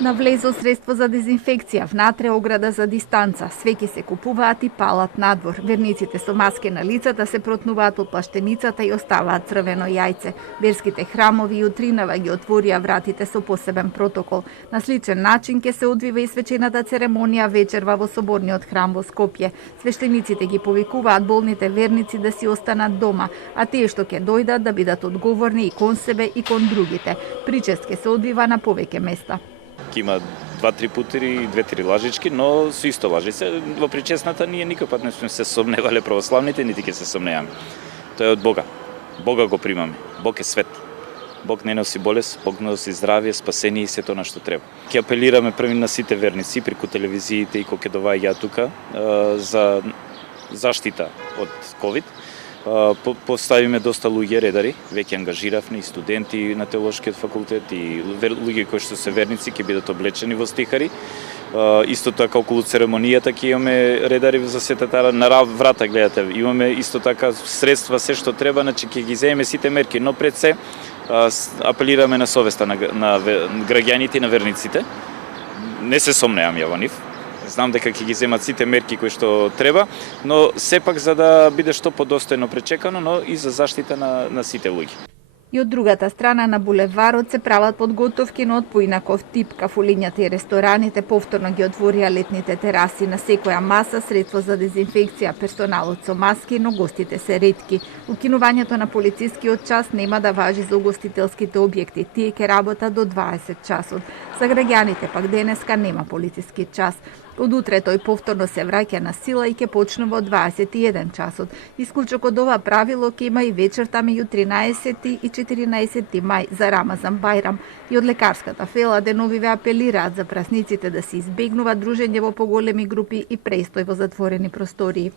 На влезо средство за дезинфекција, внатре ограда за дистанца, свеќи се купуваат и палат надвор. Верниците со маски на лицата се протнуваат од плаштеницата и оставаат црвено јајце. Верските храмови и утринава ги отворија вратите со посебен протокол. На сличен начин ќе се одвива и свечената церемонија вечерва во соборниот храм во Скопје. Свештениците ги повикуваат болните верници да си останат дома, а тие што ќе дојдат да бидат одговорни и кон себе и кон другите. Причест ќе се одвива на повеќе места. Има 2-3 путери и 2-3 лажички, но со исто лажице. Во причесната ние никој пат не сме се сомневале православните, нити ќе се сомневаме. Тоа е од Бога. Бога го примаме. Бог е свет. Бог не носи болест, Бог носи здравје, спасение и сето на што треба. Ќе апелираме први на сите верници преку телевизиите и кога ќе доаѓаат тука за заштита од ковид. Поставиме доста луѓе редари, веќе ангажиравме и студенти на теолошкиот факултет и луѓе кои што се верници ќе бидат облечени во стихари. Исто така околу церемонијата ќе имаме редари за светата на врата, гледате, имаме исто така средства се што треба, значи ќе ги земеме сите мерки, но пред се апелираме на совеста на граѓаните и на верниците. Не се сомнеам ја во нив. Знам дека ќе ги земат сите мерки кои што треба, но сепак за да биде што подостојно пречекано, но и за заштита на сите луѓе. И од другата страна на булеварот се прават подготовки, но од поинаков тип. Кафулињата и рестораните повторно ги отворија летните тераси. На секоја маса средство за дезинфекција, персоналот со маски, но гостите се ретки. Укинувањето на полицискиот час нема да важи за угостителските објекти. Тие ќе работат до 20 часот. За граѓаните пак денеска нема полициски час. Од утре тој повторно се враќа на сила и ќе почнува од 21 часот. Исклучок од ова правило ќе има и вечерта меѓу 13 и 14 мај за Рамазан Бајрам. И од лекарската фела деновиве апелираат за празниците да се избегнува дружење во поголеми групи и престој во затворени простории.